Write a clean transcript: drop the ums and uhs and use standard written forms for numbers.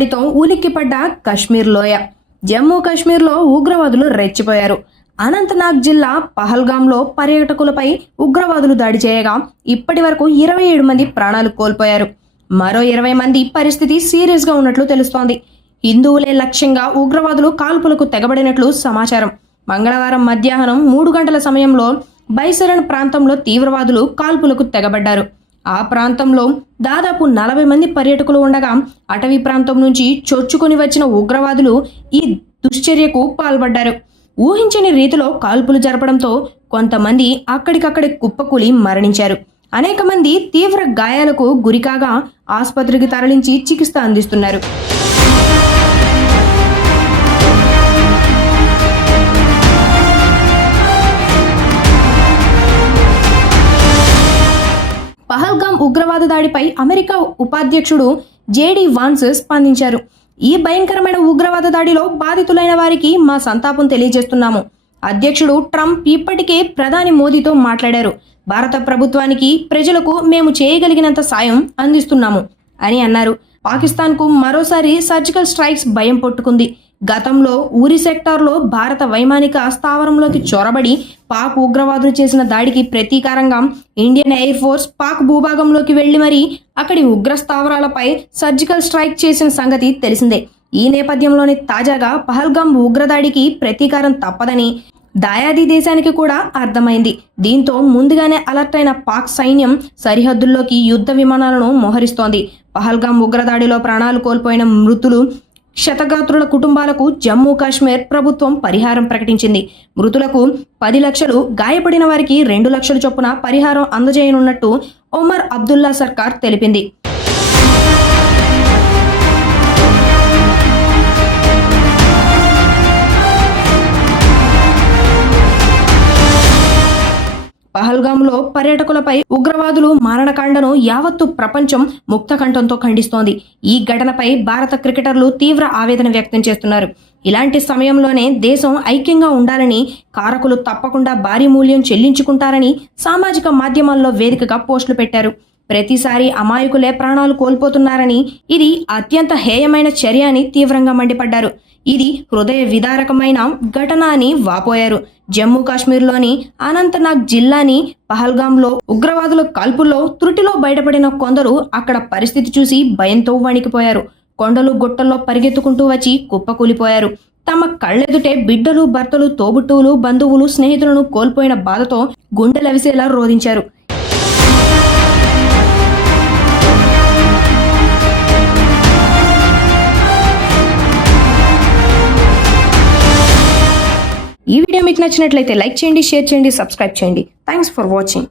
దాడితో ఉలిక్కిపడ్డ కశ్మీర్ లోయ. జమ్మూ కాశ్మీర్లో ఉగ్రవాదులు రెచ్చిపోయారు. అనంతనాగ్ జిల్లా పహల్గాంలో పర్యాటకులపై ఉగ్రవాదులు దాడి చేయగా ఇప్పటి వరకు 27 మంది ప్రాణాలు కోల్పోయారు. మరో 20 మంది పరిస్థితి సీరియస్ గా ఉన్నట్లు తెలుస్తోంది. హిందువులే లక్ష్యంగా ఉగ్రవాదులు కాల్పులకు తెగబడినట్లు సమాచారం. మంగళవారం మధ్యాహ్నం 3 గంటల సమయంలో బైసరన్ ప్రాంతంలో తీవ్రవాదులు కాల్పులకు తెగబడ్డారు. ఆ ప్రాంతంలో దాదాపు 40 మంది పర్యాటకులు ఉండగా అటవీ ప్రాంతం నుంచి చొచ్చుకొని వచ్చిన ఉగ్రవాదులు ఈ దుశ్చర్యకు పాల్పడ్డారు. ఊహించని రీతిలో కాల్పులు జరపడంతో కొంతమంది అక్కడికక్కడే కుప్పకూలి మరణించారు. అనేక మంది తీవ్ర గాయాలకు గురికాగా ఆసుపత్రికి తరలించి చికిత్స అందిస్తున్నారు. పహల్గాం ఉగ్రవాద దాడిపై అమెరికా ఉపాధ్యక్షుడు జేడీ వాన్స్ స్పందించారు. ఈ భయంకరమైన ఉగ్రవాద దాడిలో బాధితులైన వారికి మా సంతాపం తెలియజేస్తున్నాము. అధ్యక్షుడు ట్రంప్ ఇప్పటికే ప్రధాని మోదీతో మాట్లాడారు. భారత ప్రభుత్వానికి ప్రజలకు మేము చేయగలిగినంత సాయం అందిస్తున్నాము అని అన్నారు. పాకిస్తాన్కు మరోసారి సర్జికల్ స్ట్రైక్స్ భయం పట్టుకుంది. గతంలో ఉరి సెక్టార్లో భారత వైమానిక స్థావరంలోకి చొరబడి పాక్ ఉగ్రవాదులు చేసిన దాడికి ప్రతీకారంగా ఇండియన్ ఎయిర్ ఫోర్స్ పాక్ భూభాగంలోకి వెళ్లి మరీ అక్కడి ఉగ్ర స్థావరాలపై సర్జికల్ స్ట్రైక్ చేసిన సంగతి తెలిసిందే. ఈ నేపథ్యంలోనే తాజాగా పహల్గాం ఉగ్రదాడికి ప్రతీకారం తప్పదని దాయాది దేశానికి కూడా అర్థమైంది. దీంతో ముందుగానే అలర్ట్ అయిన పాక్ సైన్యం సరిహద్దుల్లోకి యుద్ధ విమానాలను మోహరిస్తోంది. పహల్గాం ఉగ్రదాడిలో ప్రాణాలు కోల్పోయిన మృతులు క్షతగాత్రుల కుటుంబాలకు జమ్మూ కాశ్మీర్ ప్రభుత్వం పరిహారం ప్రకటించింది. మృతులకు 10 లక్షలు, గాయపడిన వారికి 2 లక్షల చొప్పున పరిహారం అందజేయనున్నట్టు ఒమర్ అబ్దుల్లా సర్కార్ తెలిపింది. పహల్గాంలో పర్యాటకులపై ఉగ్రవాదులు మారణకాండను యావత్తు ప్రపంచం ముక్తకంఠంతో ఖండిస్తోంది. ఈ ఘటనపై భారత క్రికెటర్లు తీవ్ర ఆవేదన వ్యక్తం చేస్తున్నారు. ఇలాంటి సమయంలోనే దేశం ఐక్యంగా ఉండాలని, కారకులు తప్పకుండా భారీ మూల్యం చెల్లించుకుంటారని సామాజిక మాధ్యమాల్లో వేదికగా పోస్టులు పెట్టారు. ప్రతిసారి అమాయకులే ప్రాణాలు కోల్పోతున్నారని, ఇది అత్యంత హేయమైన చర్య అని తీవ్రంగా మండిపడ్డారు. ఇది హృదయ విదారకమైన ఘటన అని వాపోయారు. జమ్మూ కాశ్మీర్లోని అనంతనాగ్ జిల్లాని పహల్గాంలో ఉగ్రవాదుల కాల్పుల్లో త్రుటిలో బయటపడిన కొందరు అక్కడ పరిస్థితి చూసి భయంతో వణికిపోయారు. కొండలు గుట్టల్లో పరిగెత్తుకుంటూ వచ్చి కుప్పకూలిపోయారు. తమ కళ్ళెదుటే బిడ్డలు, భర్తలు, తోబుట్టువులు, బంధువులు, స్నేహితులను కోల్పోయిన బాధతో గుండెలవిసేలా రోధించారు. ఈ వీడియో మీకు నచ్చినట్లయితే లైక్ చేయండి, షేర్ చేయండి, సబ్స్క్రైబ్ చేయండి. Thanks for watching.